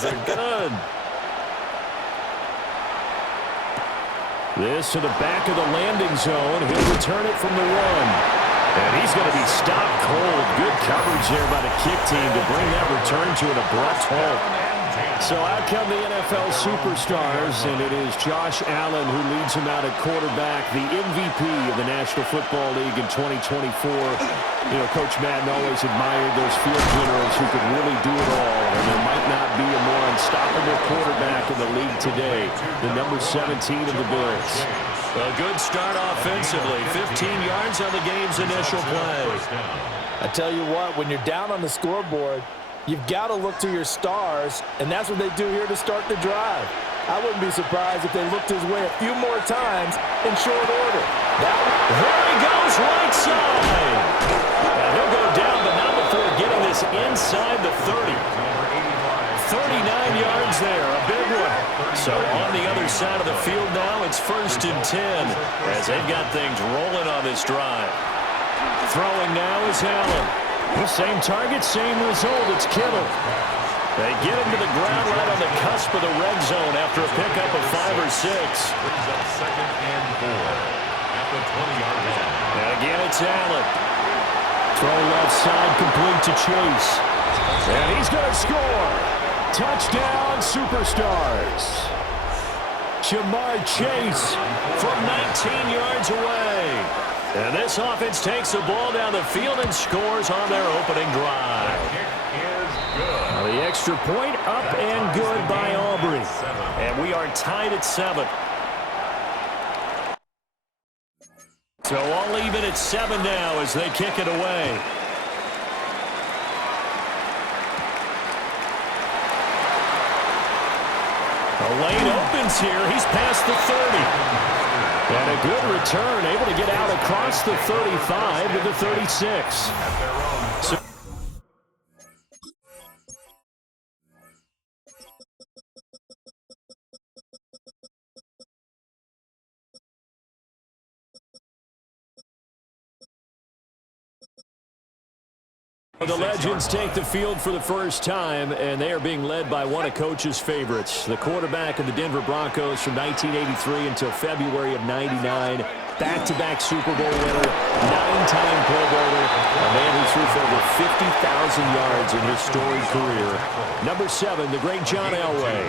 Those are good. This to the back of the landing zone. He'll return it from the 1. And he's going to be stopped cold. Good coverage there by the kick team to bring that return to an abrupt halt. So out come the NFL superstars, and it is Josh Allen who leads them out at quarterback, the MVP of the National Football League in 2024. You know, Coach Madden always admired those field generals who could really do it all, and there might not be a more unstoppable quarterback in the league today than number 17 of the Bills. A good start offensively. 15 yards on the game's initial play. I tell you what, when you're down on the scoreboard, you've got to look to your stars, and that's what they do here to start the drive. I wouldn't be surprised if they looked his way a few more times in short order. There he goes, right side. And he'll go down, but not before getting this inside the 30. 39 yards there, a big one. So on the other side of the field now, it's 1st and 10 as they've got things rolling on this drive. Throwing now is Allen. Well, same target, same result. It's Kittle. They get him to the ground right on the cusp of the red zone after a pickup of 5 or 6. Brings up 2nd and 4 at the 20-yard line. And again, it's Allen. Throw left side, complete to Chase. And he's going to score. Touchdown, superstars. Jamar Chase from 19 yards away. And this offense takes the ball down the field and scores on their opening drive. The extra point up and good by Aubrey. And we are tied at 7. So all even at 7 now as they kick it away. The lane opens here. He's past the 30. And a good return, able to get out across the 35 to the 36. So the Legends take the field for the first time, and they are being led by one of Coach's favorites, the quarterback of the Denver Broncos from 1983 until February of '99. Back-to-back Super Bowl winner, 9-time Pro Bowler, a man who threw for over 50,000 yards in his storied career. Number 7, the great John Elway.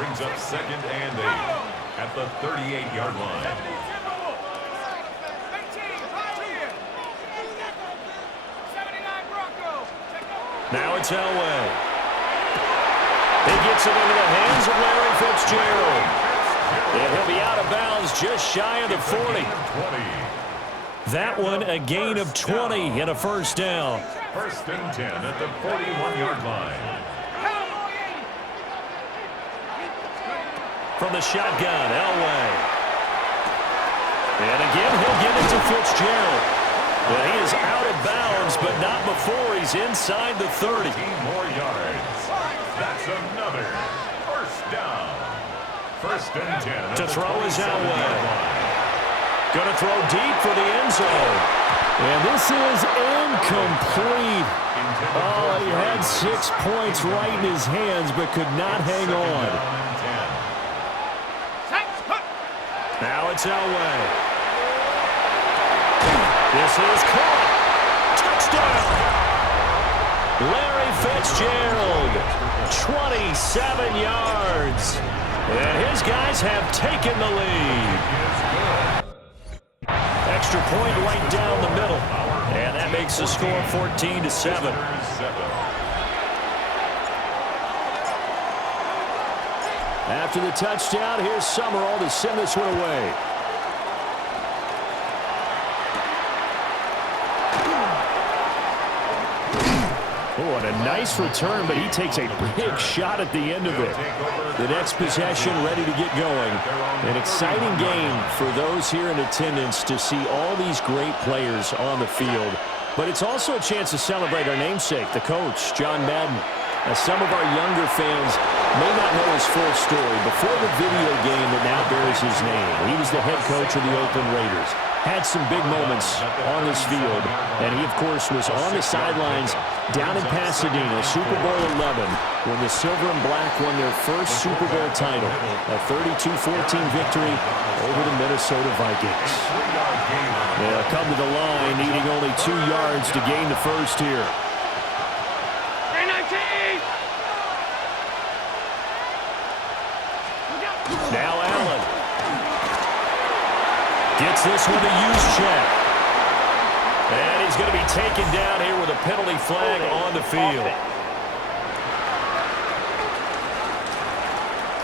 Brings up 2nd and 8 at the 38-yard line. Now it's Elway. He gets it into the hands of Larry Fitzgerald. And he'll be out of bounds just shy of the 40. That one a gain of 20 and a first down. 1st and 10 at the 41-yard line. From the shotgun, Elway. And again, he'll give it to Fitzgerald. Well, he is out of bounds, but not before he's inside the 30. 15 more yards. That's another first down. 1st and 10. To throw is Elway. Going to throw deep for the end zone. And this is incomplete. Oh, he had 6 points right in his hands, but could not hang on. Now it's Elway. This is caught. Touchdown. Larry Fitzgerald, 27 yards. And his guys have taken the lead. Extra point right down the middle. And that makes the score 14-7. After the touchdown, here's Summerall to send this one away. Oh, and a nice return, but he takes a big shot at the end of it. The next possession ready to get going. An exciting game for those here in attendance to see all these great players on the field. But it's also a chance to celebrate our namesake, the coach, John Madden. Some of our younger fans may not know his full story. Before the video game that now bears his name, he was the head coach of the Oakland Raiders. had some big moments on this field, and he, of course, was on the sidelines down in Pasadena, Super Bowl 11, when the Silver and Black won their first Super Bowl title, a 32-14 victory over the Minnesota Vikings. They'll come to the line, needing only 2 yards to gain the first here. Now Allen gets this one to Juszczyk. And he's going to be taken down here with a penalty flag on the field.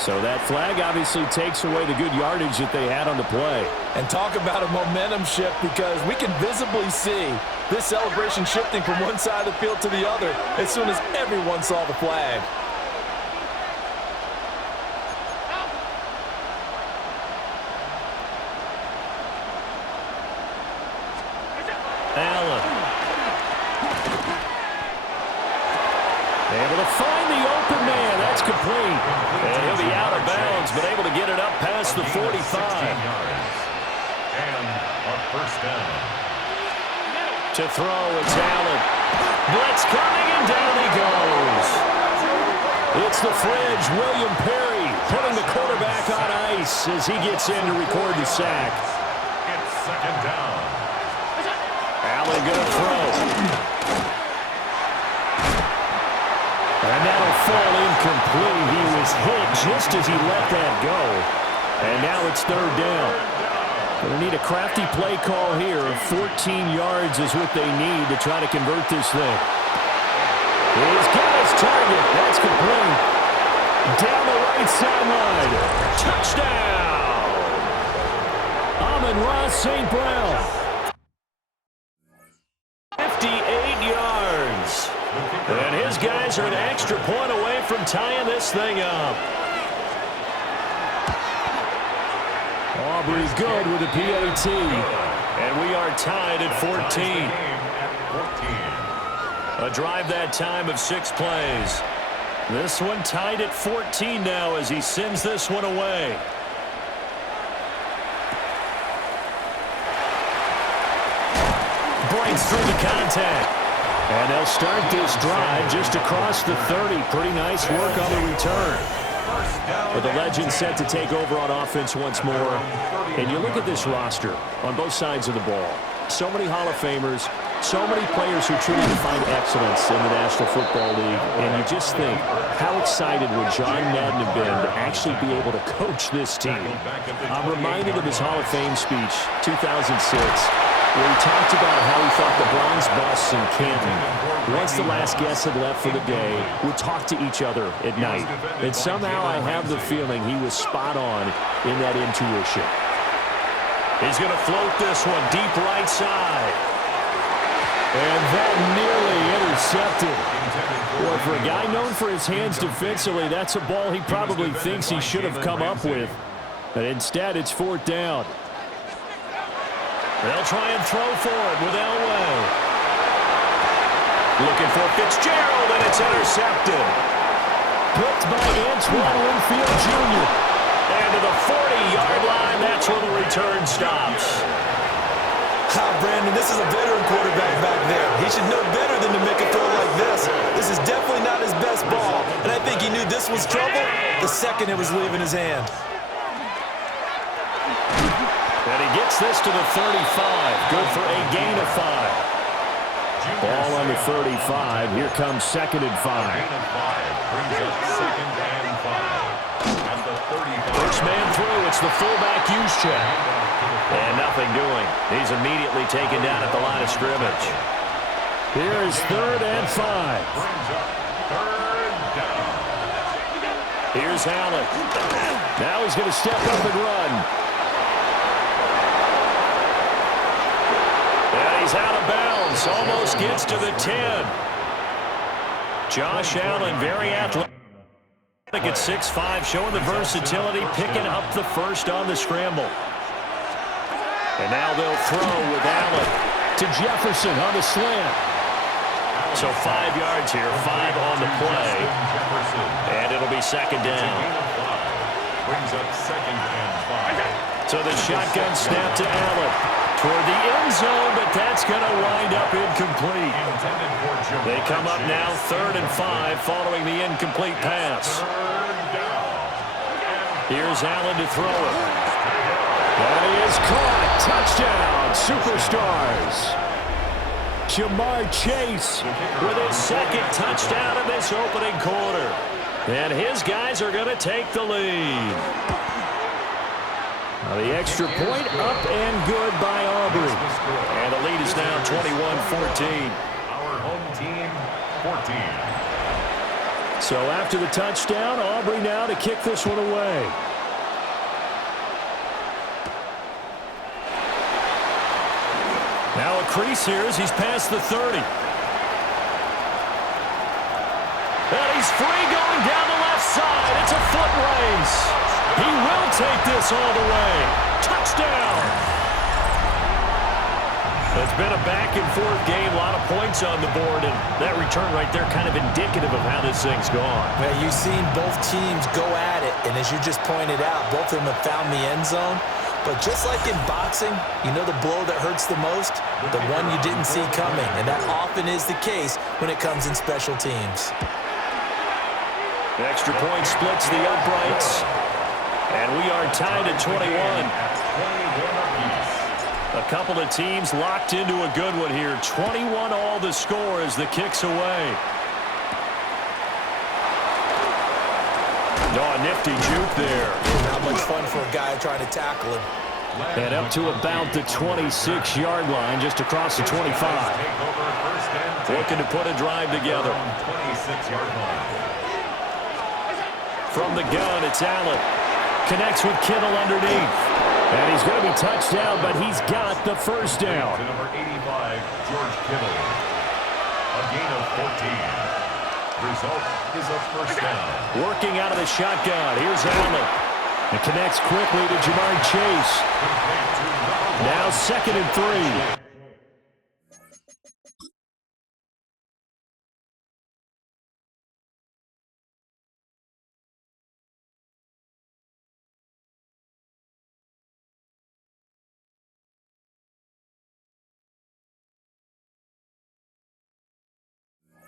So that flag obviously takes away the good yardage that they had on the play. And talk about a momentum shift, because we can visibly see this celebration shifting from one side of the field to the other as soon as everyone saw the flag. Allen. Able to find the open man. That's complete. And he'll be out of bounds, but able to get it up past the 45. And a first down. To throw, it's Allen. Blitz coming, and down he goes. It's the fridge, William Perry, putting the quarterback on ice as he gets in to record the sack. It's second down. Allen gonna throw. And that'll fall incomplete. He was hit just as he let that go. And now it's third down. They need a crafty play call here. 14 yards is what they need to try to convert this thing. He's got his target. That's complete. Down the right sideline. Touchdown! Amon-Ra St. Brown. 58 yards. And his guys are an extra point away from tying this thing up. Aubrey good with a PAT. And we are tied at 14. A drive that time of 6 plays. This one tied at 14 now as he sends this one away. Breaks through the contact. And they'll start this drive just across the 30. Pretty nice work on the return. But the legend set to take over on offense once more. And you look at this roster on both sides of the ball. So many Hall of Famers, so many players who truly define excellence in the National Football League. And you just think, how excited would John Madden have been to actually be able to coach this team? I'm reminded of his Hall of Fame speech, 2006, where he talked about how he thought the Bronze Busts in Canton, once the last guest had left for the day, would talk to each other at night. And somehow I have the feeling he was spot on in that intuition. He's going to float this one deep right side. And that nearly intercepted. Well, for a guy known for his hands defensively, that's a ball he probably thinks he should have come up with. But instead, it's fourth down. They'll try and throw for it with Elway. Looking for Fitzgerald, and it's intercepted. Picked by Antoine Winfield Jr. And to the 40-yard line, that's where the return stops. Brandon, this is a veteran quarterback back there. He should know better than to make a throw like this. This is definitely not his best ball, and I think he knew this was trouble the second it was leaving his hand. And he gets this to the 35. Good for a gain of 5. Ball on the 35. Here comes second and 5. Brings up second and 5. At the 35. First man through. It's the fullback Juszczyk. And nothing doing. He's immediately taken down at the line of scrimmage. Here is third and 5. Brings up third down. Here's Allen. Now he's going to step up and run. And he's out of bounds. Almost gets to the 10. Josh Allen, very athletic at 6'5", showing the versatility, picking up the first on the scramble. And now they'll throw with Allen to Jefferson on the slant. So 5 yards here, 5 on the play. And it'll be second down. Brings up second and 5. To So the shotgun snap to Allen. Toward the end zone, but that's going to wind up incomplete. They come up now 3rd and 5 following the incomplete pass. Here's Allen to throw it. That is caught. Touchdown, Superstars. Jamar Chase with his 2nd touchdown in this opening quarter. And his guys are going to take the lead. Now the extra point up and good by Aubrey. And the lead is now 21-14. Our home team, 14. So after the touchdown, Aubrey now to kick this one away. Now a crease here as he's past the 30. And he's free going down the left side. It's a foot race. He will take this all the way. Touchdown. It's been a back-and-forth game, a lot of points on the board, and that return right there kind of indicative of how this thing's gone. Yeah, you've seen both teams go at it, and as you just pointed out, both of them have found the end zone. But just like in boxing, you know the blow that hurts the most? The one you didn't see coming, and that often is the case when it comes in special teams. The extra point splits the uprights, and we are tied at 21. A couple of teams locked into a good one here. 21 all the score as the kick's away. Oh, a nifty juke there. Not much fun for a guy trying to tackle him. And up to about the 26-yard line, just across the 25. Looking to put a drive together. From the gun, it's Allen. Connects with Kittle underneath. And he's going to be touched down, but he's got the first down. To number 85, George Kittle. A gain of 14. Result is a first down. Working out of the shotgun. Here's Allen. It connects quickly to Jamar Chase. Now 2nd and 3.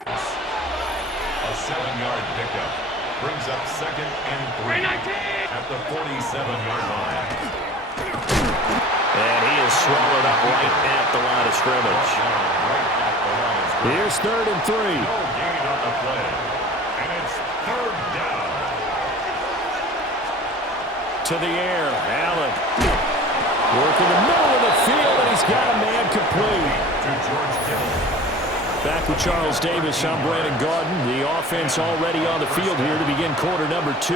A 7-yard pickup brings up 2nd and 3 at the 47-yard line. And he is swallowed up right at the line of scrimmage. Here's 3rd and 3. No gain on the play, and it's 3rd down. To the air, Allen. Working the middle of the field, and he's got a man complete. To George Kittle. Back with Charles Davis, I'm Brandon Gaudin. The offense already on the field here to begin quarter number 2.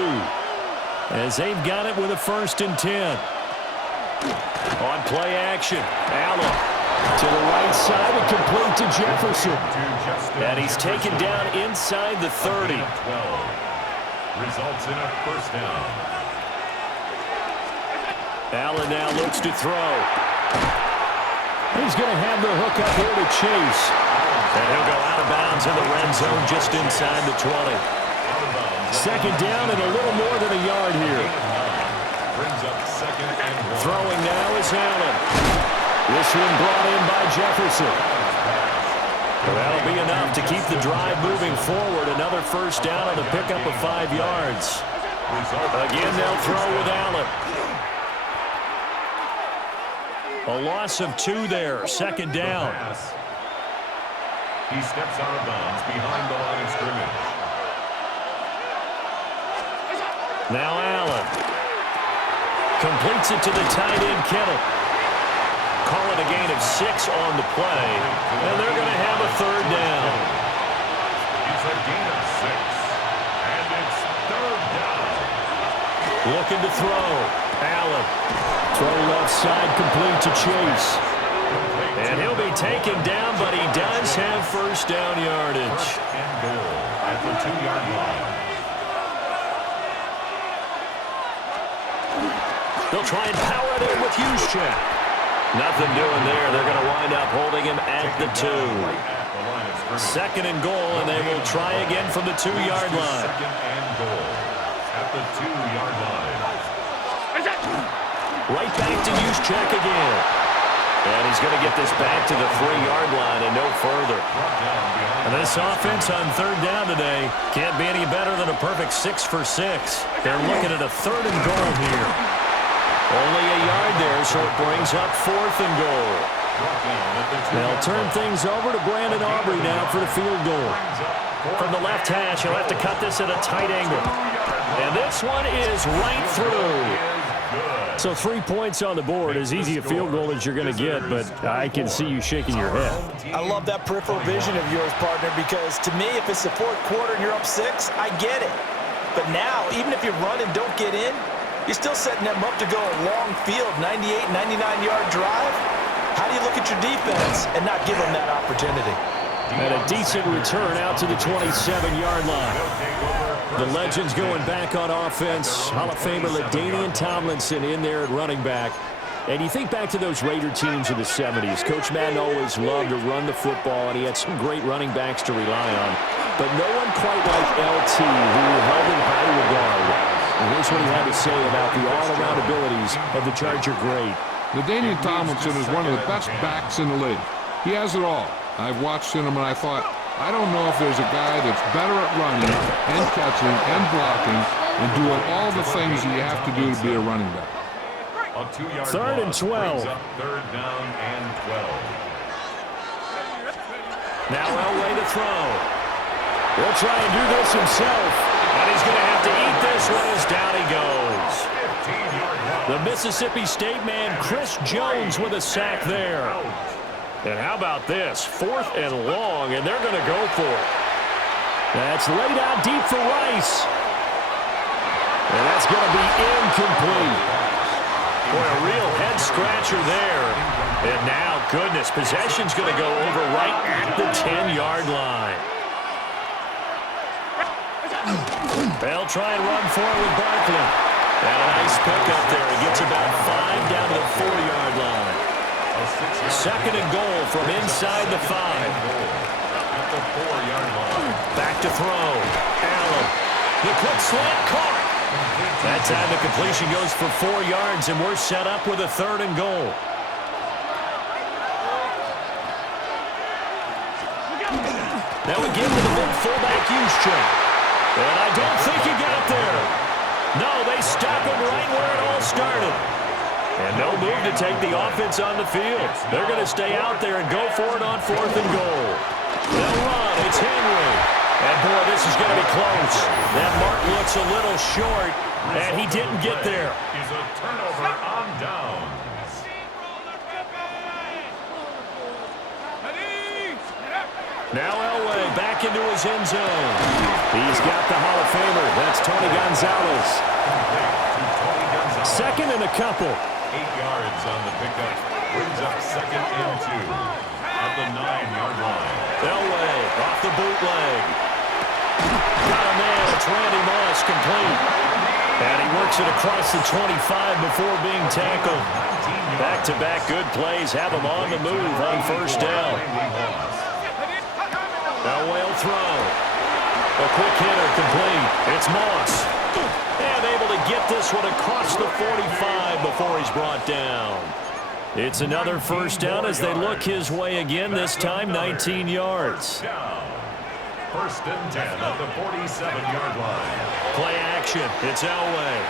As they've got it with a 1st and 10. On play action, Allen to the right side and complete to Jefferson. And he's taken down inside the 30. 12. Results in a first down. Allen now looks to throw. He's going to have the hook up here to Chase. And he'll go out of bounds in the red zone just inside the 20. 2nd down and a little more than a yard here. Brings up 2nd and 1. Throwing now is Allen. This one brought in by Jefferson. Well, that'll be enough to keep the drive moving forward. Another first down on the pickup of 5 yards. Again, they'll throw with Allen. A loss of 2 there. 2nd down. He steps out of bounds behind the line of scrimmage. Now Allen. Completes it to the tight end, Kittle. Call it a gain of 6 on the play. And they're going to have a 3rd down. It's a gain of 6. And it's 3rd down. Looking to throw. Allen. Throw left side, complete to Chase. And he'll be taken down, but he does have first down yardage. First and goal at the 2-yard line. They'll try and power it in with Juszczyk. Nothing doing there. They're going to wind up holding him at the 2. 2nd and goal, and they will try again from the 2-yard line. 2nd and goal at the 2-yard line. Right back to Juszczyk again. And he's going to get this back to the 3-yard line and no further. And this offense on third down today can't be any better than a perfect 6 for 6. They're looking at a 3rd and goal here. Only a yard there, so it brings up 4th and goal. They'll turn things over to Brandon Aubrey now for the field goal. From the left hash, he'll have to cut this at a tight angle. And this one is right through. So 3 points on the board, as easy a field goal as you're going to get, but I can see you shaking your head. I love that peripheral vision of yours, partner, because to me, if it's the 4th quarter and you're up 6, I get it. But now, even if you run and don't get in, you're still setting them up to go a long field, 98, 99-yard drive. How do you look at your defense and not give them that opportunity? And a decent return out to the 27-yard line. The Legends going back on offense. Hall of Famer LaDainian Tomlinson in there at running back. And you think back to those Raider teams in the 70s. Coach Madden always loved to run the football, and he had some great running backs to rely on. But no one quite like LT, who held in high regard. And here's what he had to say about the all-around abilities of the Charger great. LaDainian Tomlinson is one of the best backs in the league. He has it all. I've watched him and I thought, I don't know if there's a guy that's better at running and catching and blocking and doing all the things you have to do to be a running back. 3rd and 12. 3rd down and 12. Now Elway to throw. He'll try and do this himself. And he's going to have to eat this one as down he goes. The Mississippi State man, Chris Jones, with a sack there. And how about this? 4th and long, and they're going to go for it. That's laid out deep for Rice. And that's going to be incomplete. Boy, a real head-scratcher there. And now, goodness, possession's going to go over right at the 10-yard line. They'll try and run for it with Barkley. And a nice pickup there. He gets about 5 down to the 4-yard line. 2nd and goal from inside the 5. At the 4-yard line. Back to throw. Allen. The quick slant caught. That time the completion goes for 4 yards, and we're set up with a 3rd and goal. Now again to the big fullback Juszczyk. And I don't think he got there. No, they stop him right where it all started. And no move to take the offense on the field. They're going to stay out there and go for it on 4th and goal. They'll run. It's Henry. And, boy, this is going to be close. That mark looks a little short, and he didn't get there. Is a turnover on downs. Now Elway back into his end zone. He's got the Hall of Famer. That's Tony Gonzalez. 2nd and a couple. 8 yards on the pickup. Brings up 2nd and 2 at the 9-yard line. Elway off the bootleg. Got a man. It's Randy Moss complete. And he works it across the 25 before being tackled. Back-to-back good plays have him on the move on 1st down. Elway will throw. A quick hitter complete. It's Moss. And able to get this one across the 45 before he's brought down. It's another 1st down as they look his way again, this time 19 yards. 1st and 10 at the 47-yard line. Play action. It's Elway.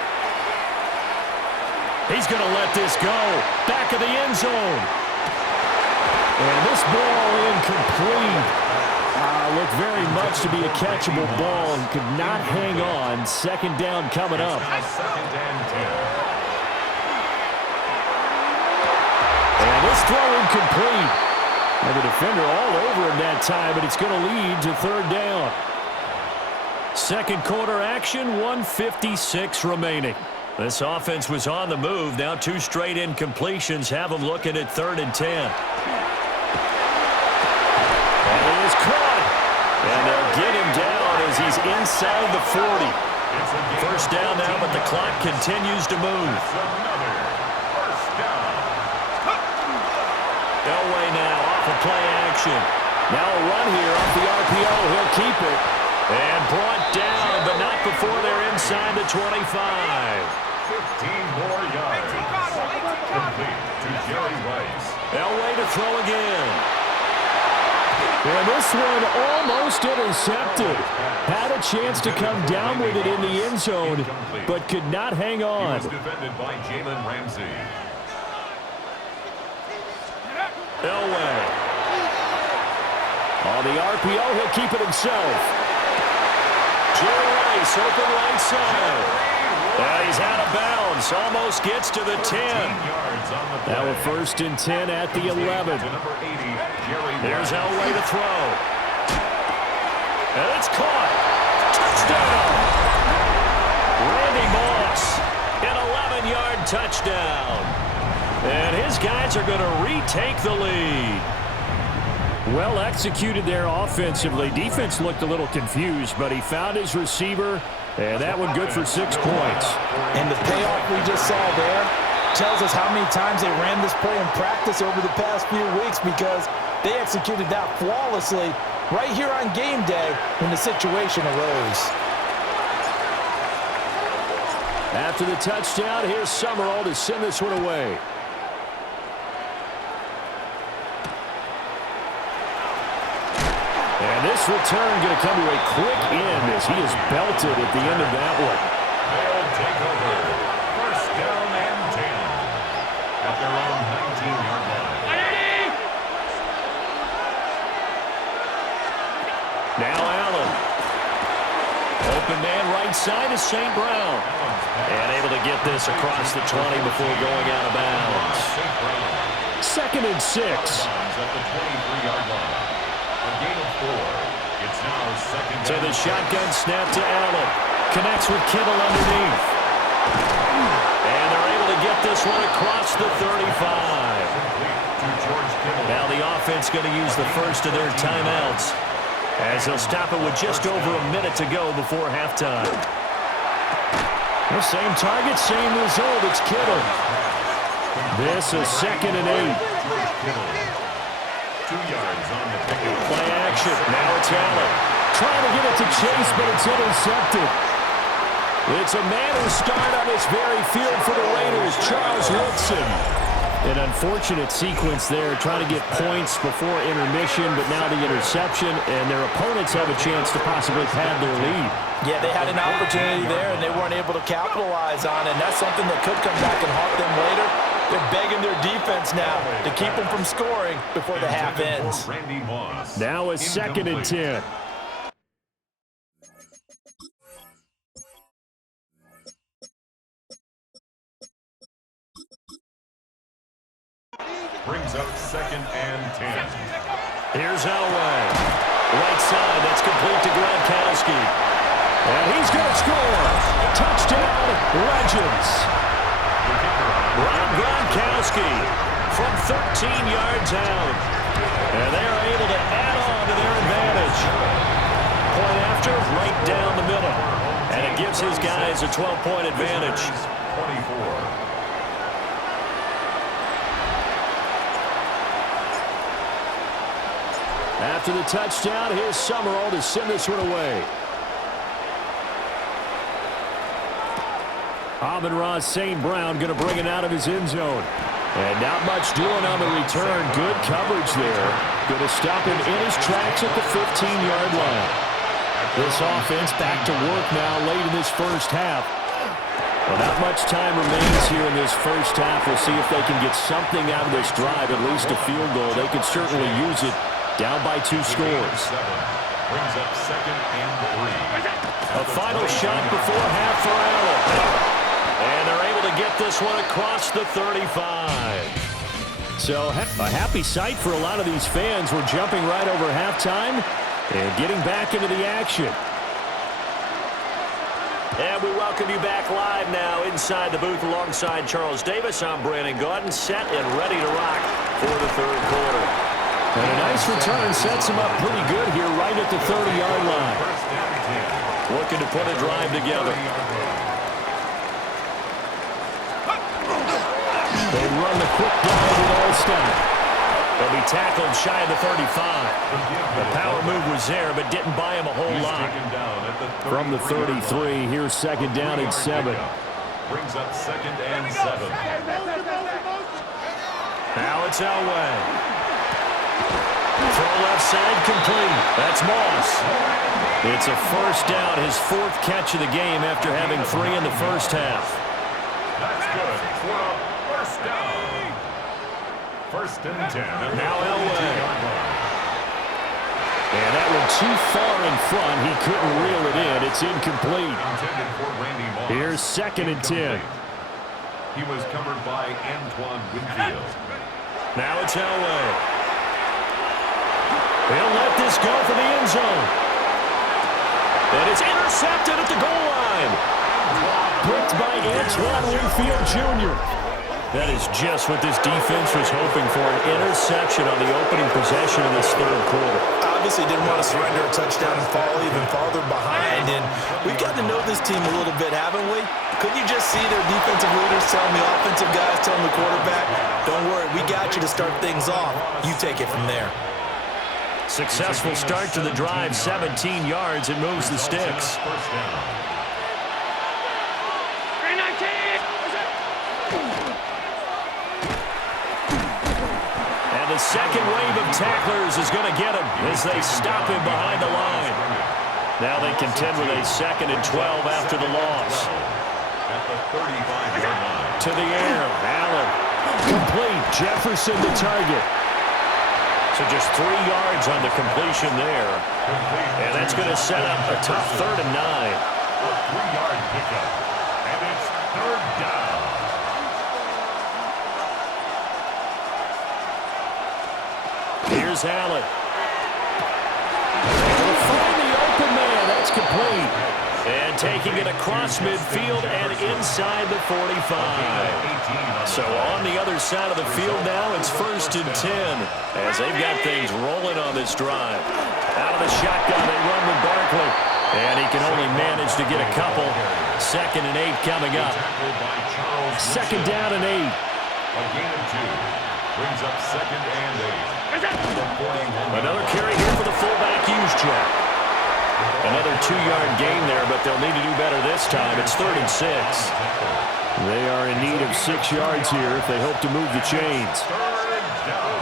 He's going to let this go. Back of the end zone. And this ball incomplete. Looked very much to be a catchable ball and could not hang on. 2nd down coming up. 2nd and 10. And this throw incomplete. And the defender all over him that time, but it's going to lead to 3rd down. 2nd quarter action, 1:56 remaining. This offense was on the move. Now 2 straight incompletions have them looking at 3rd and 10. And it is caught. And they'll get him down as he's inside the 40. 1st down now, but the clock continues to move. Elway now off of play action. Now a run here off the RPO. He'll keep it. And brought down, but not before they're inside the 25. more yards. Complete to Jerry Rice. Elway to throw again. And this one almost intercepted. Had a chance to come down with it in the end zone, but could not hang on. He was defended by Jalen Ramsey. Elway. On the RPO, he'll keep it himself. Jerry Rice open right side. And he's out of bounds. Almost gets to the 10. Now a 1st and 10 at the 11. There's Elway to throw. And it's caught. Touchdown. Randy Moss. An 11-yard touchdown. And his guys are going to retake the lead. Well executed there offensively. Defense looked a little confused, but he found his receiver, and that one good for 6 points. And the payoff we just saw there tells us how many times they ran this play in practice over the past few weeks, because they executed that flawlessly right here on game day when the situation arose. After the touchdown, here's Summerall to send this one away. And this return going to come to a quick end as he is belted at the end of that one. They'll take over. 1st down and 10 at their own 19-yard line. Now Allen. Open man right side is St. Brown. And able to get this across the 20 before going out of bounds. 2nd and 6. At the 23-yard line. A gain of 4. It's now 2nd To down. the shotgun snap to Allen. Connects with Kittle underneath. And they're able to get this one across the 35. To George Kittle. Now the offense going to use the first of their timeouts, as they'll stop it with just over a minute to go before halftime. The same target, same result. It's Kittle. This is 2nd and 8. George Kittle. 2 yards on the picket. Play action. Now it's Allen. Trying to get it to Chase, but it's intercepted. It's a man who started on this very field for the Raiders, Charles Woodson. An unfortunate sequence there, trying to get points before intermission, but now the interception, and their opponents have a chance to possibly pad their lead. Yeah, they had an opportunity there, and they weren't able to capitalize on it. And that's something that could come back and haunt them later. They're begging their defense now to keep them from scoring before the half ends. Randy Moss. Now it's 2nd and 10. Brings up 2nd and 10. Here's Elway. Right side, that's complete to Gronkowski. And he's going to score. Touchdown, Legends. Rob Gronkowski from 13 yards out. And they are able to add on to their advantage. Point after, right down the middle. And it gives his guys a 12-point advantage. 24. After the touchdown, here's Summerall to send this one away. Amon-Ra St. Brown going to bring it out of his end zone. And not much doing on the return. Good coverage there. Going to stop him in his tracks at the 15-yard line. This offense back to work now late in this first half. Well, not much time remains here in this first half. We'll see if they can get something out of this drive, at least a field goal. They could certainly use it. Down by 2 scores. Brings up 2nd and 3. A final shot before half for Allen. And they're able to get this one across the 35. So a happy sight for a lot of these fans. We're jumping right over halftime and getting back into the action. And we welcome you back live now inside the booth alongside Charles Davis. I'm Brandon Gaudin, set and ready to rock for the 3rd quarter. And a nice return sets him up pretty good here right at the 30-yard line. Looking to put a drive together. They run the quick drive with ALLSTARS. They'll be tackled shy of the 35. The power move was there, but didn't buy him a whole lot. From the 33, here's 2nd down and 7. Brings up 2nd and 7. Now it's Elway. Throw left side complete. That's Moss. It's a first down, his 4th catch of the game after having 3 in the first half. That's good for a first down. 1st and 10. Now Elway. And that one too far in front. He couldn't reel it in. It's incomplete. Here's 2nd and 10. He was covered by Antoine Winfield. Now it's Elway. He'll let this go for the end zone. And it's intercepted at the goal line. Picked by Antoine Winfield Jr. That is just what this defense was hoping for, an interception on the opening possession of this 3rd quarter. Obviously didn't want to surrender a touchdown and fall even farther behind. And we've gotten to know this team a little bit, haven't we? Couldn't you just see their defensive leaders telling the offensive guys, telling the quarterback, don't worry, we got you to start things off. You take it from there. Successful start to the drive, 17 yards. It moves the sticks. And the second wave of tacklers is going to get him as they stop him behind the line. Now they contend with a 2nd and 12 after the loss. At the 35-yard line. To the air, Allen. Complete, Jefferson the target. So just 3 yards on the completion there. And that's going to set up a tough 3rd and 9. A 3-yard pickup. And it's 3rd down. Here's Allen. Will find the open man. That's complete. And taking it across midfield and inside the 45. So on the other side of the field now, it's 1st and 10 as they've got things rolling on this drive. Out of the shotgun, they run with Barkley. And he can only manage to get a couple. 2nd and 8 coming up. 2nd down and 8. A gain of 2. Brings up 2nd and 8. Another carry here for the fullback, Juszczyk. Another 2-yard gain there, but they'll need to do better this time. It's 3rd and 6. They are in need of 6 yards here if they hope to move the chains. 3rd down.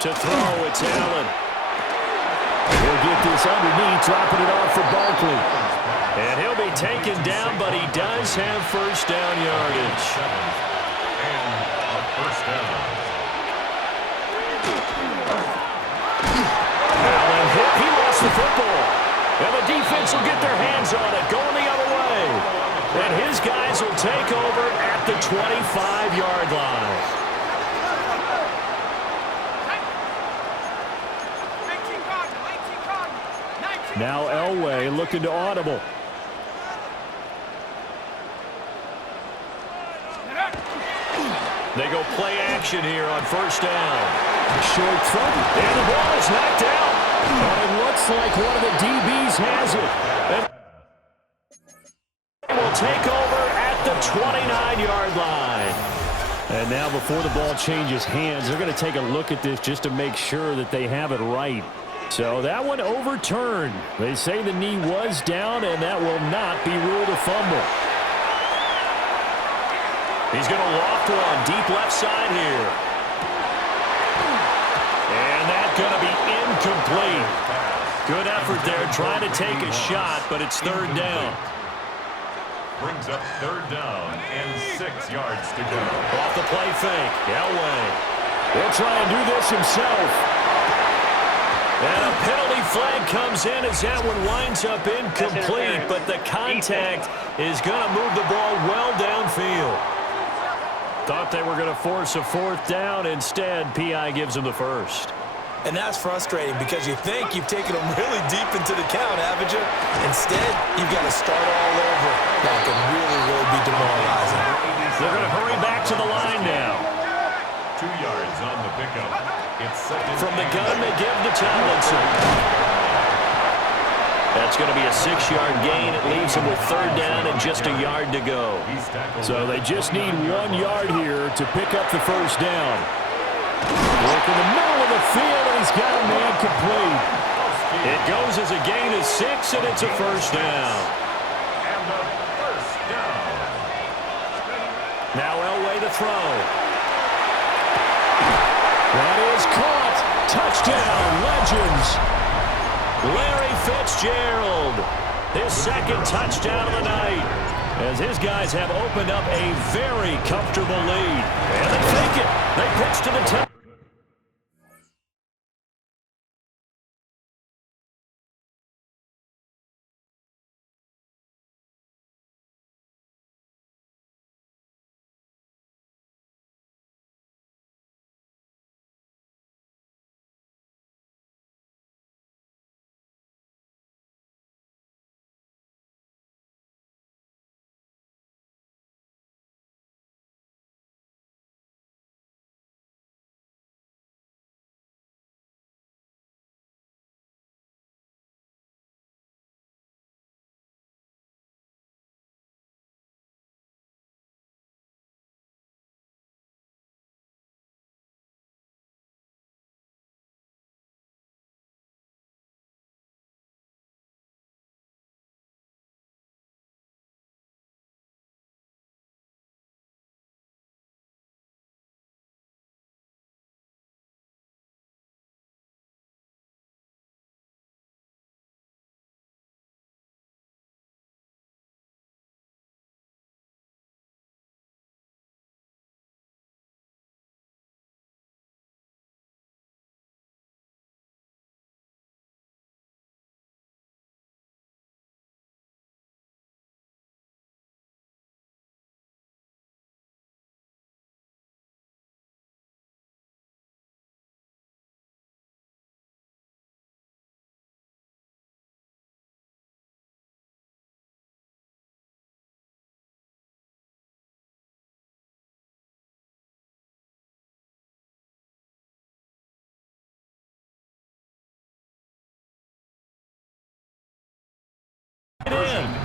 To throw, it's Allen. He'll get this underneath, dropping it off for Barkley. And he'll be taken down, but he does have 1st down yardage. And a 1st down. Allen hit. He lost the football. And the defense will get their hands on it, going the other way. And his guys will take over at the 25-yard line. Now Elway looking to audible. They go play action here on 1st down. Short throw, and the ball is knocked out. And it looks like one of the DBs has it. And will take over at the 29-yard line. And now before the ball changes hands, they're going to take a look at this just to make sure that they have it right. So that one overturned. They say the knee was down, and that will not be ruled a fumble. He's going to loft one deep left side here. And that's going to be incomplete. Good effort there trying to take a shot, but it's 3rd down. Brings up 3rd down and 6 yards to go. Off the play fake, Elway. He'll try and do this himself. And a penalty flag comes in as that one winds up incomplete, but the contact is going to move the ball well downfield. Thought they were going to force a 4th down. Instead, P.I. gives them the 1st. And that's frustrating because you think you've taken them really deep into the count, haven't you? Instead, you've got to start all over. That can really, really be demoralizing. They're going to hurry back to the line now. 2 yards on the pickup. It's 2nd. From the gun, they give to Tomlinson. That's going to be a 6-yard gain. It leaves them with 3rd down and just a yard to go. So they just need 1 yard here to pick up the 1st down. Work in the middle of the field, and he's got a man complete. It goes as a gain of 6, and it's a first down. And a first down. Now Elway to throw. That is caught. Touchdown, Legends. Larry Fitzgerald. His second touchdown of the night, as his guys have opened up a very comfortable lead. And they take it. They pitch to the 10.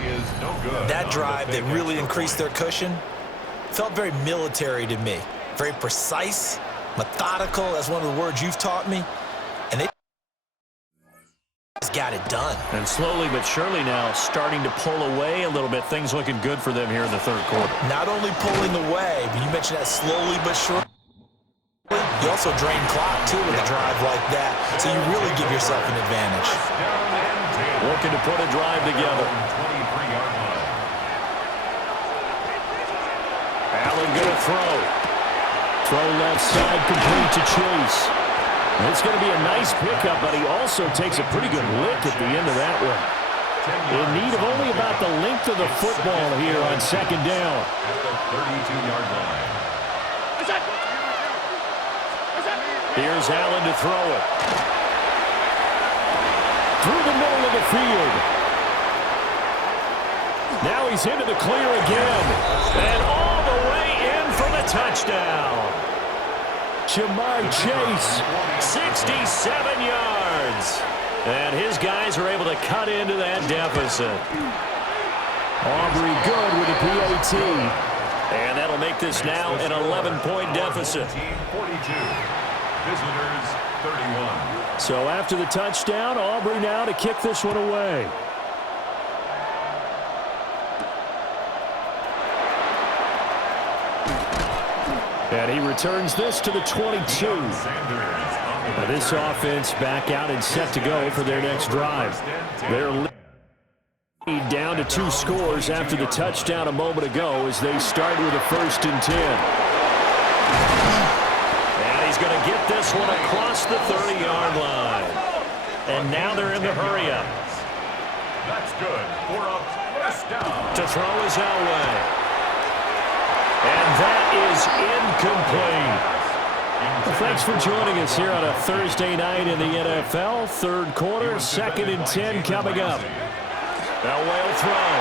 Is no good. That drive that really increased their cushion felt very military to me. Very precise, methodical, that's one of the words you've taught me. And they just got it done. And slowly but surely now starting to pull away a little bit. Things looking good for them here in the third quarter. Not only pulling away, but you mentioned that slowly but surely. You also drain clock, too, with a drive like that. So you really give yourself an advantage. Looking to put a drive together. 23-yard line. Allen going to throw. Throw left side, complete to Chase. It's going to be a nice pickup, but he also takes a pretty good lick at the end of that one. In need of only about the length of the football here on second down. At the 32-yard line. Here's Allen to throw it. Through the middle of the field. Now he's into the clear again. And all the way in for the touchdown. Jamar Chase, 67 yards. And his guys are able to cut into that deficit. Aubrey good with the PAT. And that'll make this now an 11-point deficit. 42. Visitors 31. So after the touchdown, Aubrey now to kick this one away. And he returns this to the 22. Now this offense back out and set to go for their next drive. They're lead down to 2 scores after the touchdown a moment ago as they start with a 1st and 10. He's going to get this one across the 30-yard line. And now they're in the hurry-up. That's good for a first down. To throw is Elway. And that is incomplete. Well, thanks for joining us here on a Thursday night in the NFL. Third quarter, 2nd and 10 coming up. Elway will throw.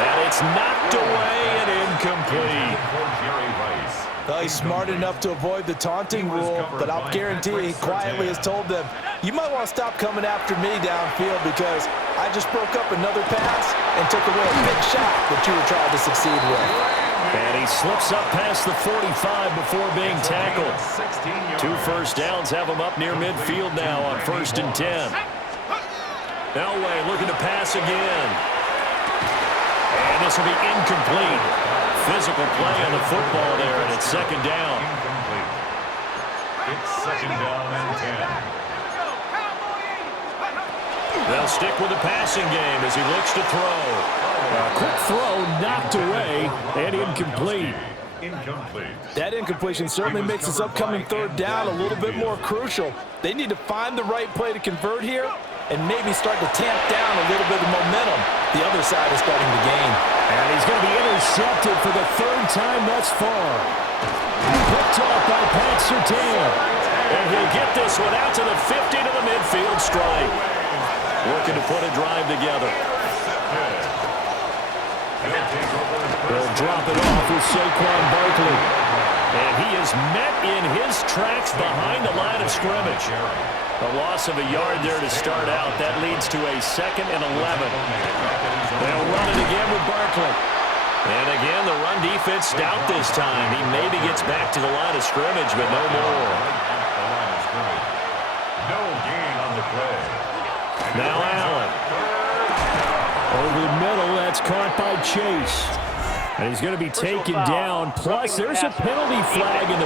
And it's knocked away and incomplete. Well, he's smart enough to avoid the taunting rule, but I'll guarantee he quietly has told them, you might want to stop coming after me downfield because I just broke up another pass and took away a big shot that you were trying to succeed with. And he slips up past the 45 before being tackled. 2 first downs have him up near midfield now on 1st and 10. Elway looking to pass again. And this will be incomplete. Physical play on the football there, and it's 2nd down. Incomplete. It's 2nd down and 10. They'll stick with the passing game as he looks to throw. A quick throw knocked away and incomplete. Incomplete. That incompletion certainly makes this upcoming 3rd down a little bit more crucial. They need to find the right play to convert here and maybe start to tamp down a little bit of momentum. The other side is starting to gain. And he's going to be intercepted for the 3rd time thus far. Picked off by Pat Surtain. And he'll get this one out to the 50 to the midfield stripe. Working to put a drive together. They'll drop it off with Saquon Barkley. And he is met in his tracks behind the line of scrimmage. A loss of a yard there to start out. That leads to a 2nd and 11. They'll run it again with Barkley. And again, the run defense stout this time. He maybe gets back to the line of scrimmage, but no more. No gain on the play. Now Allen. Over the middle, that's caught by Chase. And he's going to be taken down. Plus, there's a penalty flag in the